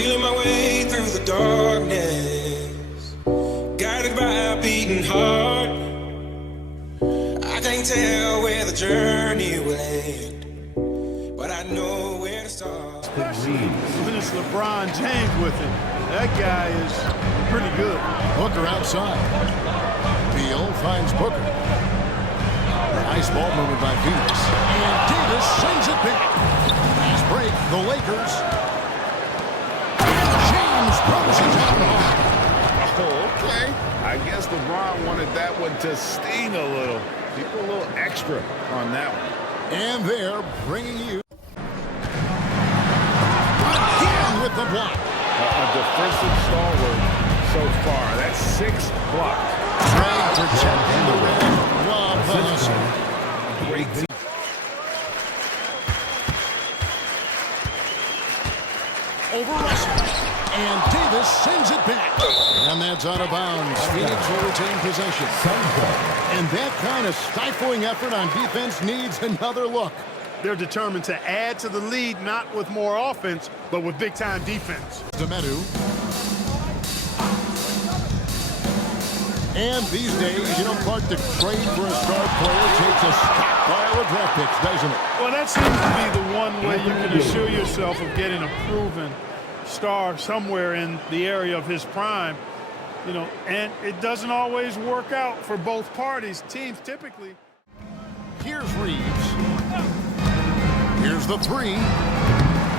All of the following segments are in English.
feeling my way through the darkness, guided by a beating heart. I can't tell where the journey will end, but I know where to start. Especially when it's LeBron James with him. That guy is pretty good. Booker outside. Beal finds Booker. Nice ball movement by Phoenix. And Davis sends it back. Nice break. The Lakers. And James throws it down hard. Oh, okay. I guess LeBron wanted that one to sting a little. People a little extra on that one. And they're bringing you again with the block. A defensive stalwart so far. That's 6 blocks. Drag protecting the rim. Rob the hustle. Great team. Over Russell. And Davis sends it back. And that's out of bounds. Phoenix will retain possession. And that kind of stifling effort on defense needs another look. They're determined to add to the lead, not with more offense, but with big-time defense. Demetu. And these days, you know, Clark, the trade for a star player takes a stockpile of draft picks, doesn't it? Well, that seems to be the one way you can assure yourself of getting a proven star somewhere in the area of his prime. You know, and it doesn't always work out for both parties. Teams typically. Here's Reeves. Here's the three.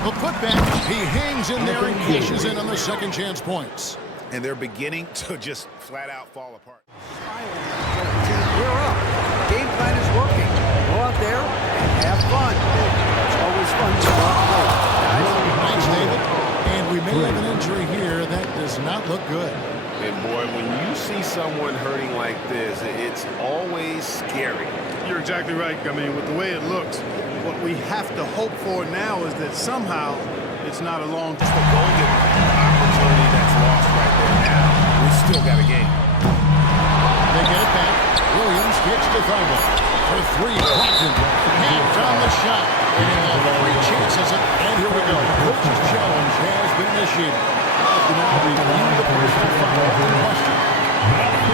The putback. He hangs in there and cashes in on the second chance points. And they're beginning to just flat out fall apart. We're up. Game plan is working. Go out there and have fun. It's always fun to go out there. Thanks, David. And we may have an injury here. That does not look good. And boy, when you see someone hurting like this, it's always scary. You're exactly right. I mean, with the way it looks, what we have to hope for now is that somehow it's not a long It's the golden opportunity that's lost right there now. We've still got a game. They get it back. Williams gets to Thibault. For three, Brockton. And found the shot. And three chances. And here we go. Coach's challenge has been initiated. Now review the personal foul in question.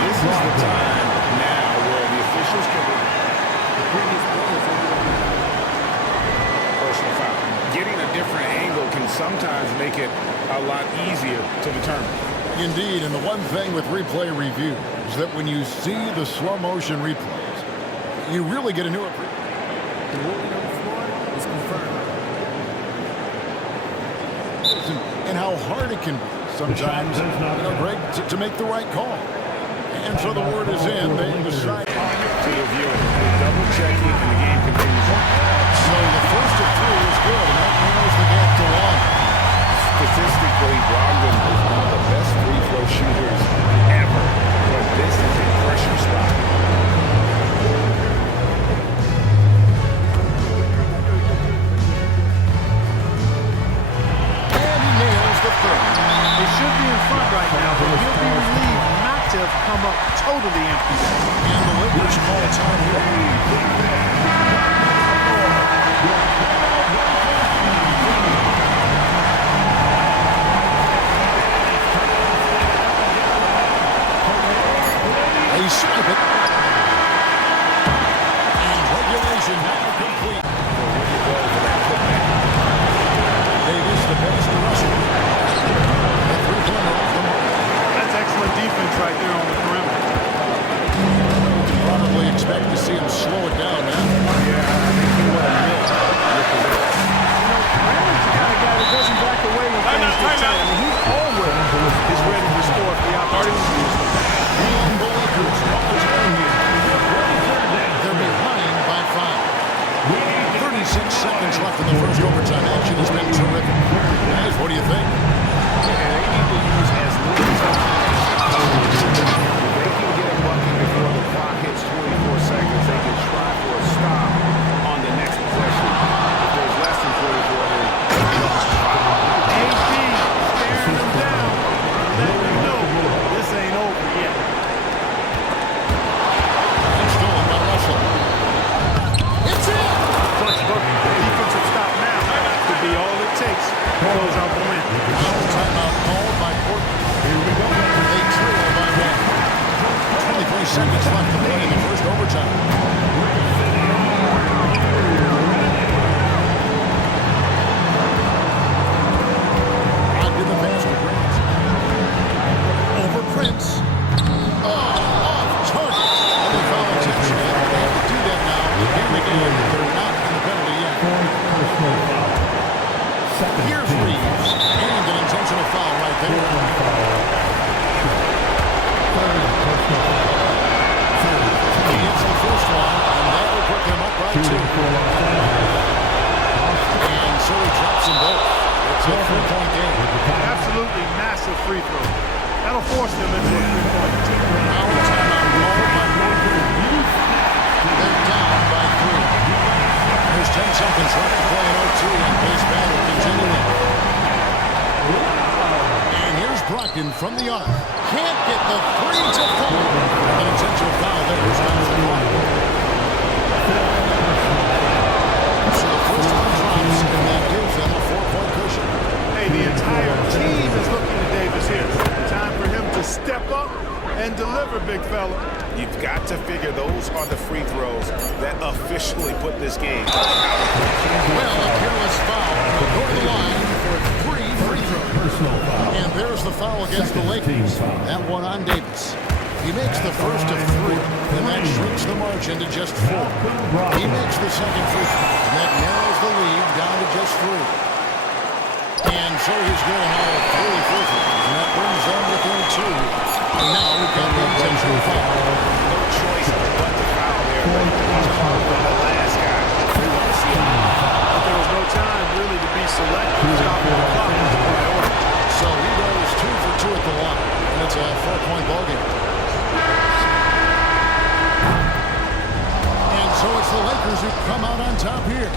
This is the time now where the officials can personal foul. Getting a different angle can sometimes make it a lot easier to determine. Indeed, and the one thing with replay review is that when you see the slow motion replays, you really get a new appreciation. The ruling on the floor is confirmed. And how hard it can be sometimes, you know, Greg, to make the right call. And so the word is in. They decide To the viewer, double checking, and the game continues on. So the first of three is good, and that narrows the gap to one. Statistically, Brogdon is one of the best free throw shooters ever. But this is a pressure spot. And he nails the third. They should be in front right now, but he'll be relieved not to have come up totally empty. And the Lakers call time here. They swipe it. And regulation now complete. Davis, the pass to Russell. The three-pointer off the mark. That's excellent defense right there on the perimeter. Probably expect to see him slow it down now. Yeah, I think he would have missed with the rest. Brandon's the kind of guy that doesn't back away when things get tight. I mean, he's always is ready to score if the opportunity. And the Lakers call time here. They're behind by 5. 36 seconds left in the first overtime. Action has been terrific. Guys, what do you think? Yeah, they need to use as little time. They can get a bucket before the clock hits 24 seconds. They can try for a stop on the next possession. If there's less than 24, then AD staring him down. Letting him know this ain't over yet. And stolen by Russell. It's in! Clutch bucket. Defensive stop now could be all it takes to close out the win. seconds left to play in the first overtime. On to the basket. Over Prince. Oh, off target. And they foul attention. They have to do that now. Again, they're not in the penalty yet. Here's Reeves. And an intentional foul right there. He hits the first one, and that will put them up by 2. And so he drops them both. It's a 3-point game. Absolutely massive free throw. That'll force them into a 3-point. Now timeout called by Morgan. They're down by 3. There's 10 seconds left to play in 0-2, and this battle continuing. And here's Brockton from the arc. Can't get the 3 to fall. An intentional foul there. Stops the clock. So the first one drops, and that gives them a 4-point cushion. Hey, the entire team is looking to Davis here. Time for him to step up and deliver, big fella. You've got to figure those are the free throws that officially put this game out. Well, a careless foul. They'll go to the line for 3 free throws. And there's the foul against the Lakers. That one on Davis. He makes the first of 3, and that shrinks the margin to just 4. He makes the second free throw, and that narrows the lead down to just 3. And so he's going to have 3 free throws, and that brings them within 2. And now we've got the intentional foul. No choice but to foul there, but he's calling the last guy. We want to see him. But there was no time really to be selective. Stop the clock. So he goes 2 for 2 at the line, and it's a 4-point ballgame. And so it's the Lakers who come out on top here.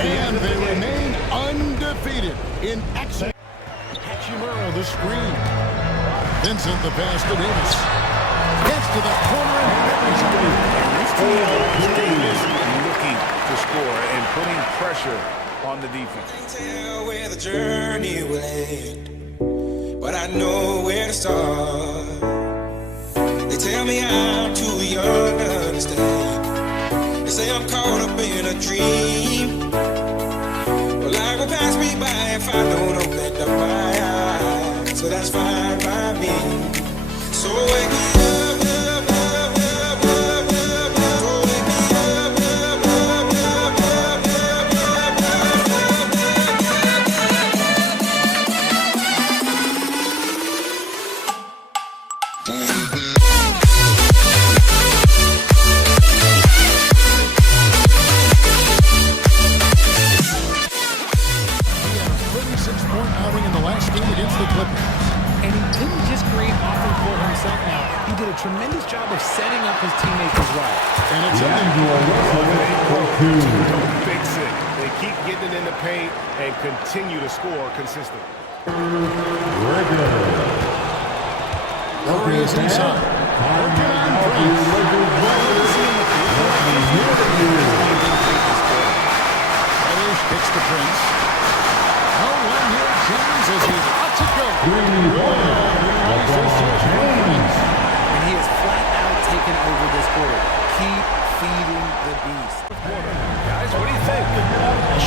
And they remain undefeated in excellent. Hachimura, the screen. Vincent, the pass to Davis. Gets to the corner and buries it. This team is looking to score and putting pressure on the defense. I can't tell where the journey will end, but I know where to start. They tell me I'm too young to understand. They say I'm caught up in a dream. Well, life will pass me by if I don't open up my eyes. So that's fine by me. So wake me up, up, up, up, up, up, up. So wake me up, up, up, up, up, up, He had a 36-point outing in the last game against the Clippers. And he didn't just create offense for himself now. He did a tremendous job of setting up his teammates as well. And it's Don't fix it. They keep getting it in the paint and continue to score consistently. Curry is inside. Working on Prince. Reddish gets to Prince. No one here, James, as he's out to go. And he has flat out taken over this quarter. Keep feeding the beast. Guys, what do you think?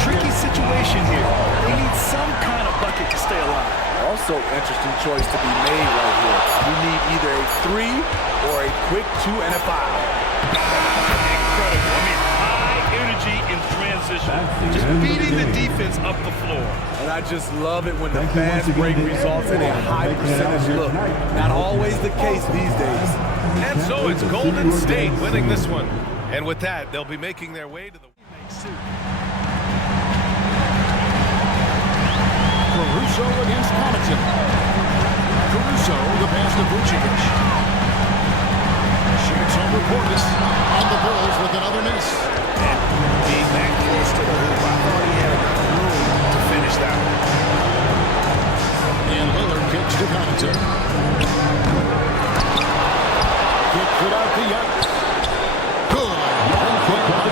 Tricky situation here. They need some kind of bucket to stay alive. Also, interesting choice to be made right here. You need either a 3 or a quick 2 and a foul. Incredible. I mean, high energy in transition. Just beating the defense up the floor. And I just love it when the fast break results in a high percentage look. Not always the case these days. And so it's Golden State winning this one. And with that, they'll be making their way to the suit. Caruso against Connaughton. Caruso, the pass to Vucevic. Shoots over Portis. And the Bulls with another miss. And being that close to the hoop, I thought he had enough room to finish that one. And Lillard kicks to Connaughton. Kick put out the Yacht. Good.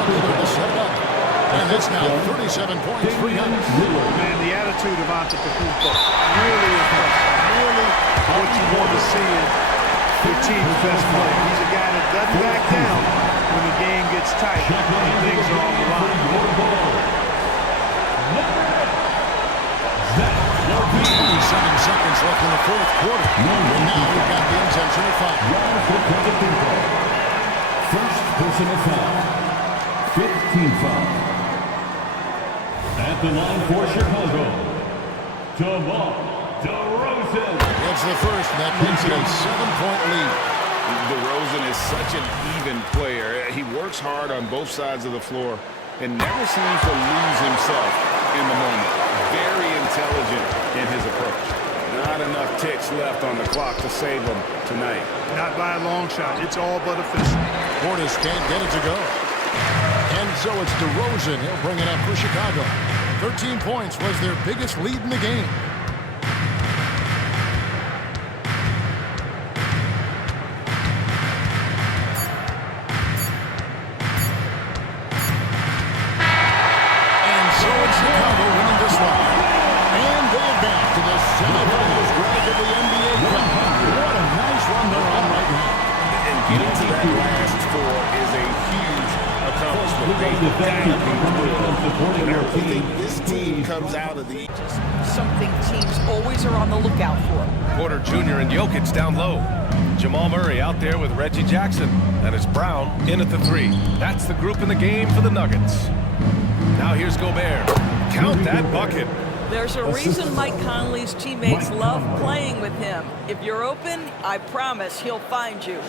Lillard to set it up. And it's now 37 points for Yacht. Man, the attitude of Antetokounmpo really impressive. Really what you want to see in your team's best player. He's a guy that doesn't back down when the game gets tight and things are on the line. 47 seconds left in the fourth quarter. And now we've got the intentional foul. First personal foul. 15 foul. At the line for Chicago, DeMar DeRozan. It's the first, and that makes it a 7-point lead. DeRozan is such an even player. He works hard on both sides of the floor and never seems to lose himself in the moment. Very intelligent in his approach. Not enough ticks left on the clock to save him tonight. Not by a long shot. It's all but official. Portis can't get it to go. And so it's DeRozan. He'll bring it up for Chicago. 13 points was their biggest lead in the game. And so it's Chicago winning this one. And they advance to the semifinals drag of the NBA Cup. What a nice run they're on right now. And getting to that last four is a huge accomplishment. I think this team comes out of the... Something teams always are on the lookout for. Porter Jr. and Jokic down low. Jamal Murray out there with Reggie Jackson. And it's Brown in at the three. That's the group in the game for the Nuggets. Now here's Gobert. Count that bucket. There's a reason Mike Conley's teammates love playing with him. If you're open, I promise he'll find you.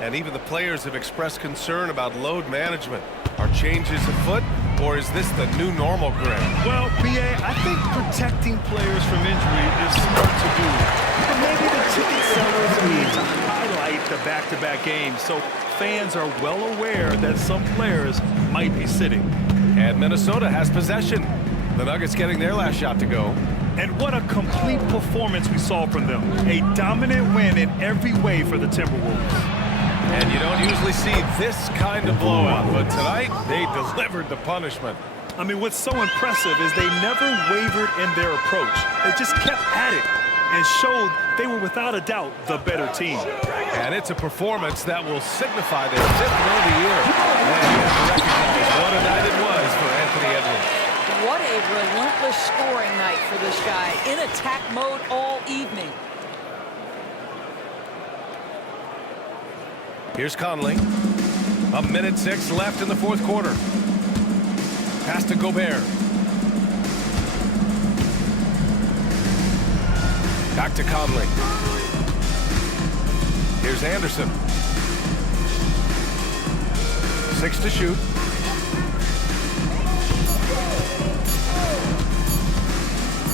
And even the players have expressed concern about load management. Are changes afoot, or is this the new normal, Greg? Well, B.A., I think protecting players from injury is smart to do. But maybe the ticket sellers need to highlight the back-to-back games so fans are well aware that some players might be sitting. And Minnesota has possession. The Nuggets getting their last shot to go. And what a complete performance we saw from them. A dominant win in every way for the Timberwolves. And you don't usually see this kind of blowout, but tonight they delivered the punishment. I mean, what's so impressive is they never wavered in their approach. They just kept at it and showed they were without a doubt the better team. And it's a performance that will signify their 5th win of the year. And you have to recognize what a night it was for Anthony Edwards. What a relentless scoring night for this guy. In attack mode all evening. Here's Conley. 1:06 left in the fourth quarter. Pass to Gobert. Back to Conley. Here's Anderson. 6 to shoot.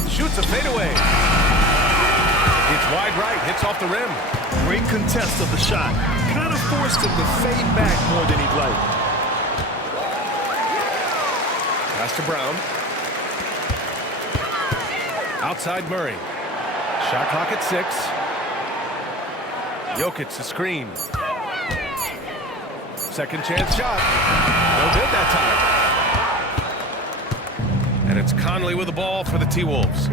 Shoots a fadeaway. It's wide right, hits off the rim. Great contest of the shot. Kind of forced him to fade back more than he'd like. Pass to Brown. Outside Murray. Shot clock at 6. Jokic the screen. Second chance shot. No good that time. And it's Conley with the ball for the T-Wolves.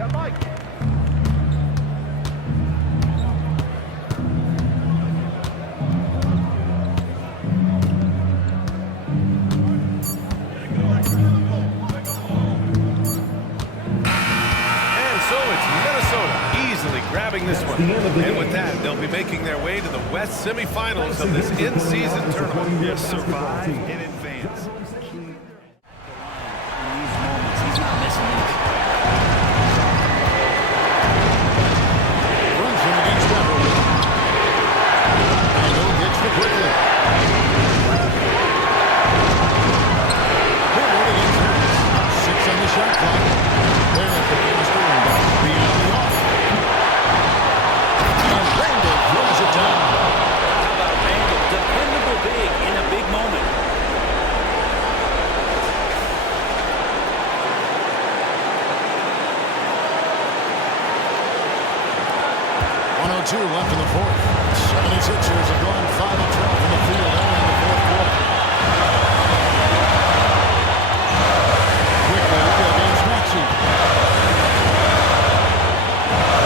Grabbing this one. And with that, they'll be making their way to the West semifinals of this in-season tournament. Yes, survive in advance. In these moments, he's not missing it. Brunson against Edwards. And he'll get to quickly. Edwards against Harris. 6 on the shot clock. They're at the biggest scoring box. Beyond the arc. How about Randall? Dependable big in a big moment. .102 left in the fourth. 76ers have gone 5 of 12 from the field early in the fourth quarter. Quickly against Maxey.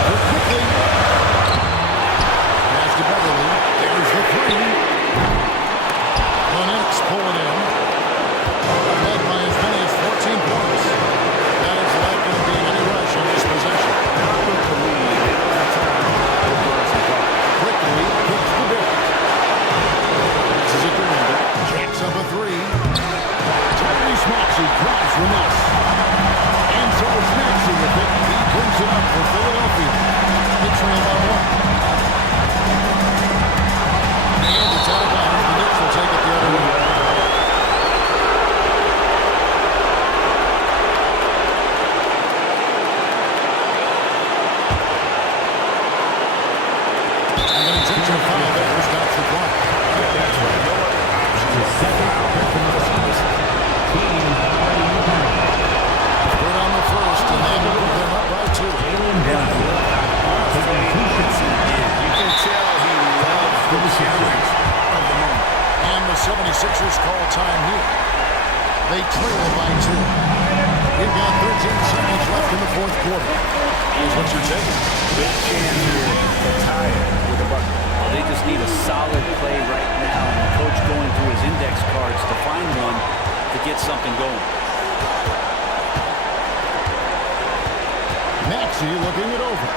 Quickly. overtime here. They trail by 2. We've got 13 seconds left in the fourth quarter. Here's what you're taking. Big chance here to tie it with a bucket. Well, they just need a solid play right now. And the coach going through his index cards to find one to get something going. Maxey looking it over.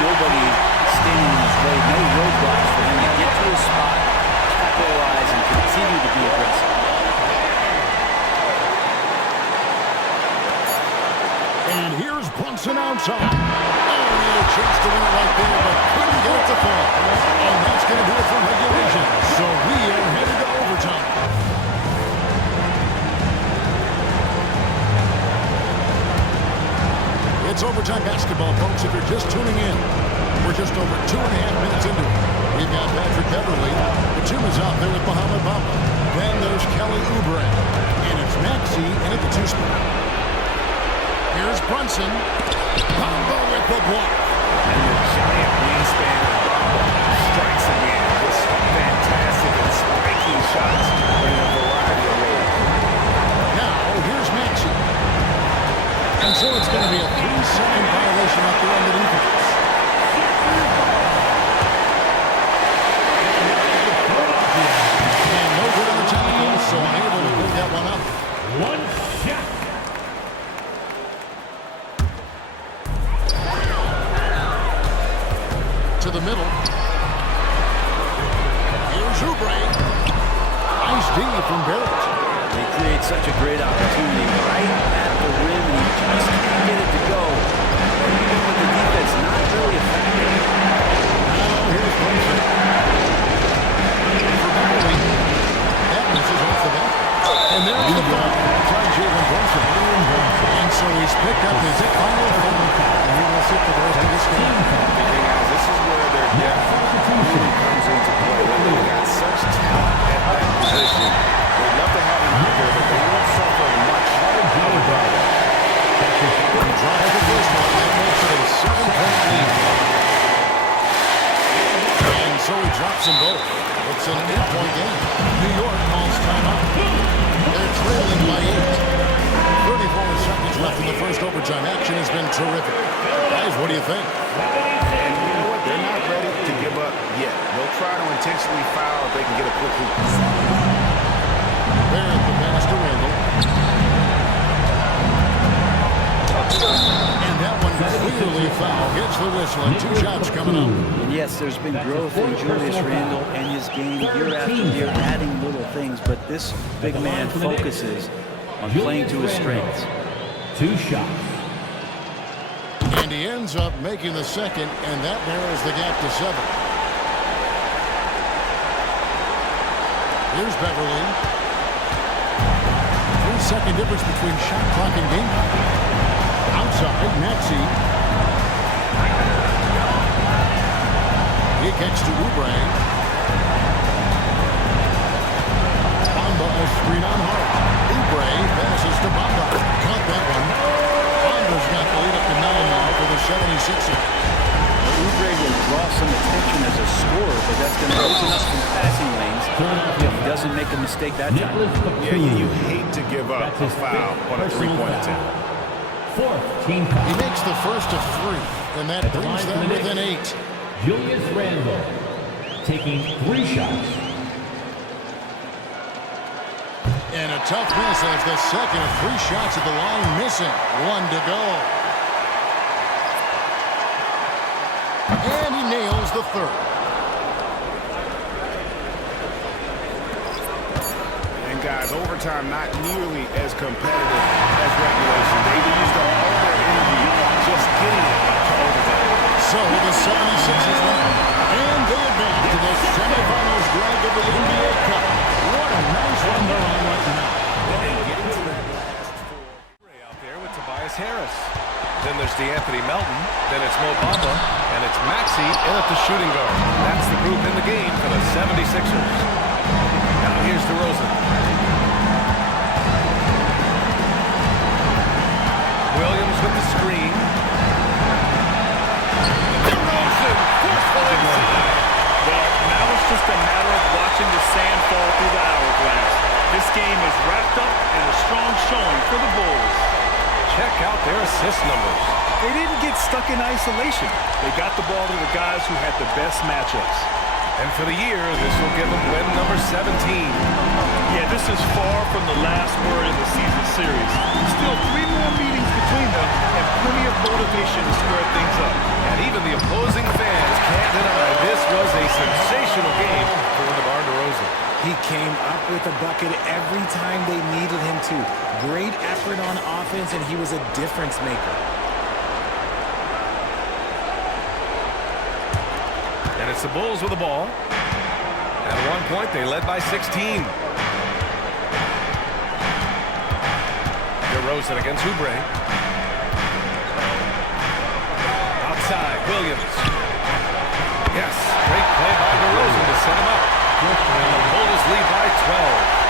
Nobody standing in his way, no roadblocks for him to get to his spot, capitalize, and continue to be aggressive. And here's Brunson outside. Oh, a chance to win it right there, but couldn't get it to fall. And that's going to do it for regulation. So we are headed to overtime. It's overtime basketball, folks, if you're just tuning in. We're just over 2.5 minutes into it. We've got Patrick Beverly. The two is out there with Muhammad Bamba. Then there's Kelly Oubre. And it's Maxey in at the 2 spot. Here's Brunson. Bamba with the block. And the giant wingspan of Bamba strikes again. Just fantastic and spiking shots in a variety of ways. Now, here's Maxey. And so it's going to be a 3-second violation out there on the defense. And no good on the technical, so unable to bring that one up. One shot. To the middle. Here's Oubre. Nice D from Barrett. They create such a great opportunity right at the rim, and you just can't get it to go. Even with the defense not really effective. Now here's Brunson. For Beverly. That misses off the back. And there's the foul. Try Jalen Brunson. And so he's picked up his final foul. And he will sit for the rest of this game. This is where their depth really comes into play. They've got such talent at that position. They'd love to have him out there, but they won't suffer much. He drives the first one. That makes it a 7-point lead. And so he drops them both. It's an 8-point game. New York calls timeout. They're trailing by 8. 34 seconds left in the first overtime. Action has been terrific. Guys, what do you think? And you know what? They're not ready to give up yet. They'll try to intentionally foul if they can get a quick hoop. Barrett, the pass to Randall. And that one clearly foul. Gets the whistle and 2 shots coming up. And yes, there's been growth in Julius Randle and his game year after year, adding little things, but this big man focuses on playing to his strengths. 2 shots. And he ends up making the second, and that narrows the gap to 7. Here's Beverly. 3-second difference between shot clock and game clock. Outside, Maxey. He kicks to Oubre. Bamba a screen on Hart. Oubre passes to Bamba. Caught that one. Bamba's got the lead up to 9 now for the 76ers. Oubre will draw some attention as a scorer, but that's going to open up some passing lanes if he doesn't make a mistake that time. Yeah, you hate to give up a foul on a 3-point attempt. Fourth team foul. He makes the first of 3, and that brings them within 8. Julius Randle taking 3 shots. And a tough miss as the second of 3 shots at the line missing. 1 to go. And he nails the third. And guys, overtime not nearly as competitive as regulation. They used all their energy just getting it to overtime. So the 76ers win. And they advance to the semifinals drag of the NBA Cup. What a nice run they're on right now. Getting to the out there with Tobias Harris. Then there's DeAnthony Melton. Then it's Mo Bamba. And it's Maxey in at the shooting guard. That's the group in the game for the 76ers. Now here's DeRozan. watching the sand fall through the hourglass. This game is wrapped up in a strong showing for the Bulls. Check out their assist numbers. They didn't get stuck in isolation. They got the ball to the guys who had the best matchups. And for the year, this will give them win number 17. Yeah, this is far from the last word in the season series. Still 3 more meetings between them and plenty of motivation to square things up. And even the opposing fans can't deny this was a sensational game for DeMar DeRozan. He came up with a bucket every time they needed him to. Great effort on offense, and he was a difference maker. And it's the Bulls with the ball. At one point, they led by 16. DeRozan against Oubre. Outside, Williams. Yes, great play by DeRozan to set him up. And the Bulls lead by 12.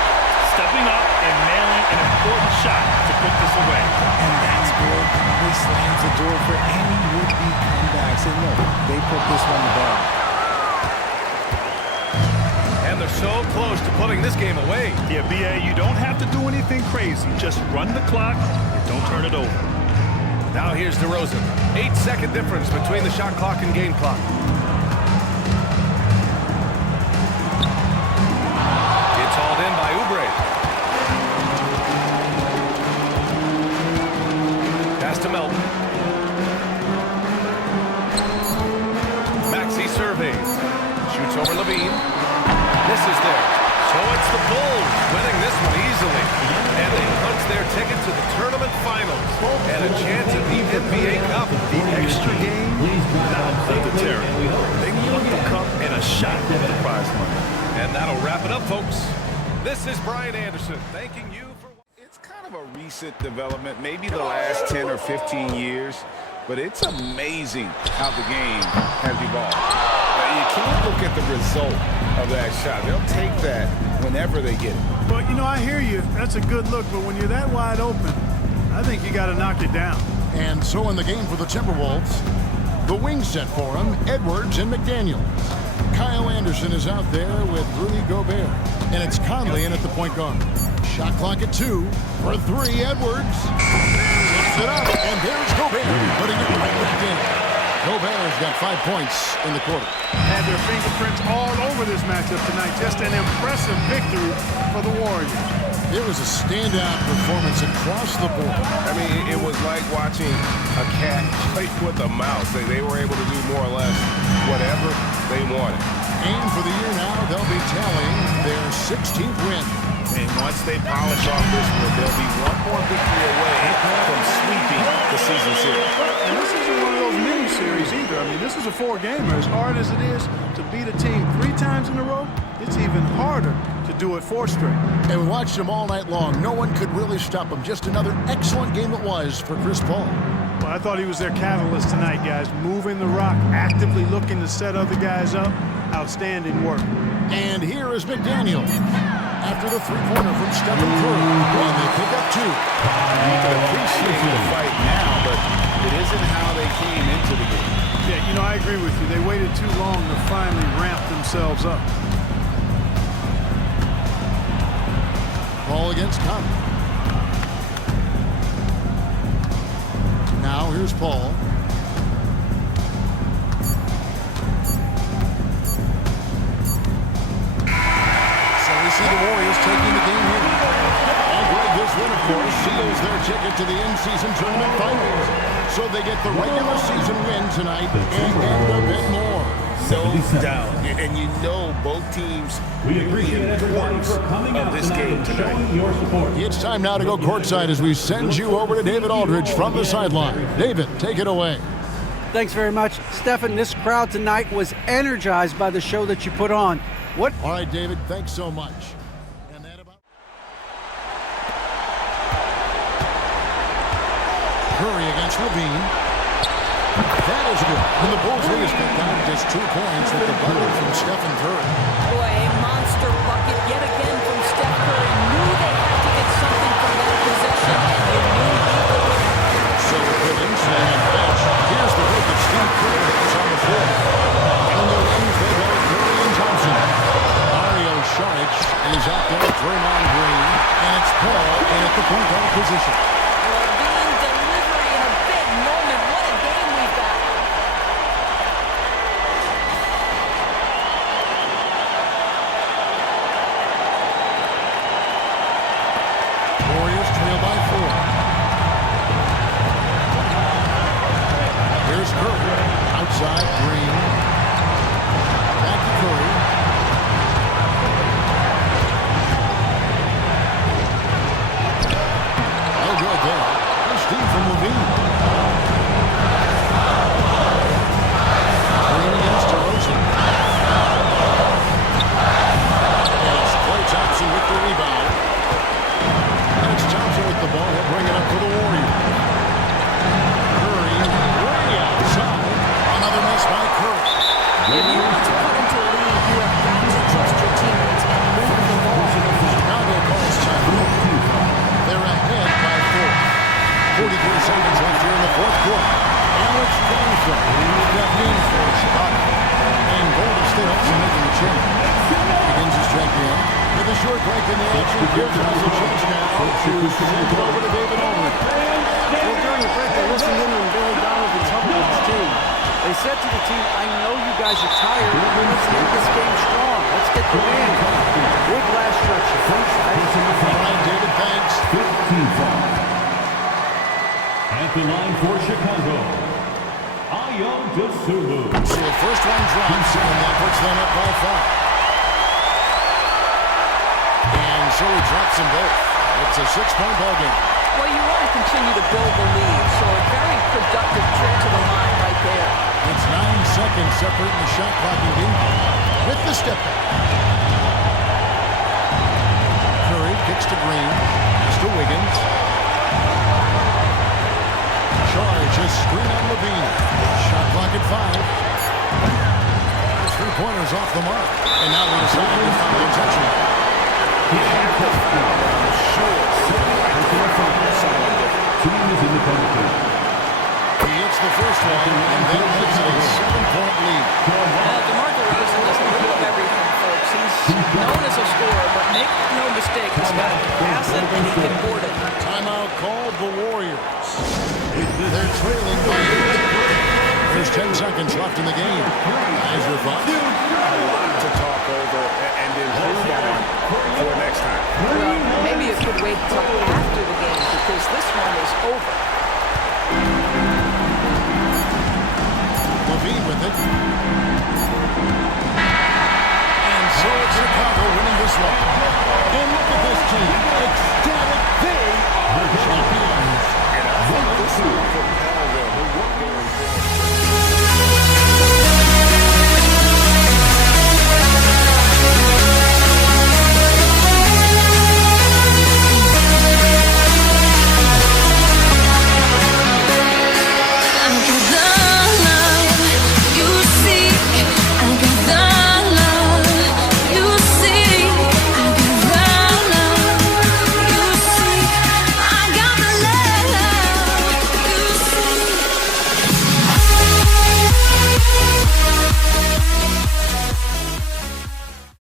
Stepping up and nailing an important shot to put this away. And that score probably slams the door for any would-be comebacks. And look, they put this one to bed. And they're so close to putting this game away. Yeah, B.A., you don't have to do anything crazy. Just run the clock and don't turn it over. Now here's DeRozan. 8-second difference between the shot clock and game clock. It's hauled in by Oubre. Pass to Melton. Maxey surveys. Shoots over Levine. This is there. So it's the Bulls winning this one easily. And they punch their ticket to the tournament finals. And a chance at the NBA Cup. The extra game, not the terror. They won the cup and a shot at the prize money. And that'll wrap it up, folks. This is Brian Anderson thanking you for... It's kind of a recent development, maybe the last 10 or 15 years, but it's amazing how the game has evolved. You can't look at the result of that shot. They'll take that whenever they get it. But, you know, I hear you. That's a good look. But when you're that wide open, I think you got to knock it down. And so in the game for the Timberwolves, the wing set for him, Edwards and McDaniels. Kyle Anderson is out there with Rudy Gobert. And it's Conley in at the point guard. Shot clock at 2 for 3, Edwards. Tips it up, and there's Gobert putting it right back in. Gobert's got 5 points in the quarter. Had their fingerprints all over this matchup tonight. Just an impressive victory for the Warriors. It was a standout performance across the board. I mean, it was like watching a cat play with a mouse. They were able to do more or less whatever they wanted. And for the year now, they'll be tallying their 16th win. And once they polish off this one, they'll be one more victory away from sweeping the season series. And this isn't one of those mini-series either. I mean, this is a 4-gamer. As hard as it is to beat a team 3 times in a row, it's even harder to do it 4 straight. And we watched him all night long. No one could really stop him. Just another excellent game it was for Chris Paul. Well, I thought he was their catalyst tonight, guys. Moving the rock, actively looking to set other guys up. Outstanding work. And here is McDaniel. After the three-pointer from Stephen Curry, and they pick up 2. You can appreciate the fight now, but it isn't how they came into the game. Yeah, you know, I agree with you. They waited too long to finally ramp themselves up. Ball against Conley. Now here's Paul. See the Warriors taking the game here. And Greg, this win, of course, seals their ticket to the in-season tournament finals. So they get the regular season win tonight and a bit more. No doubt. And you know both teams really the importance of this game tonight. It's time now to go courtside as we send you over to David Aldridge from the sideline. David, take it away. Thanks very much. Stephen, this crowd tonight was energized by the show that you put on. What? All right, David, thanks so much. And that about Curry against Levine. That is good. And the Bulls lead is cut down to just 2 points with the bucket from Stephen Curry. Boy, a monster bucket yet again from Steph Curry. Knew they had to get something from that possession, and you knew he would win. So good insight on the bench. Here's the group of Steve Curry is on the floor. On the wings, they go Curry and Thompson. Now it's Johnson. Step in for Chicago. And Golden State also making the change. Begins his check in with a short break in the action. Here's Russell Chase now to send it over to David Owen. Well, during the break, I listened in on Billy Donovan's huddle with his team. They said to the team, I know you guys are tired, but let's end this game strong. Let's get the win. Big last stretch. All right, David, thanks. 15 fouls. At the line for Chicago, Ayo Dosunmu. So the first one drops, and that puts them up by 5. And so he drops them both. It's a 6-point ball game. Well, you want to continue to build the lead, so a very productive trip to the line right there. It's 9 seconds separating the shot clock and game with the step back. Curry kicks to Green. Pass to Wiggins. Charge a screen on Levine. Shot clock at 5. 3-pointers off the mark. And now we decide to foul intentional. He hits the first one, and then makes it a 7-point lead. DeMar DeRozan does a little of everything, folks. He's known as a scorer, but make no mistake, he's got to pass it and he can board it. Timeout called the Warriors. They're trailing by 8. There's 10 seconds left in the game. Guys, your thoughts? A lot to talk over and improve on for next time. Well, maybe it could wait until after the game because this one is over. Levine with it. And so it's Chicago winning this one. And look at this team.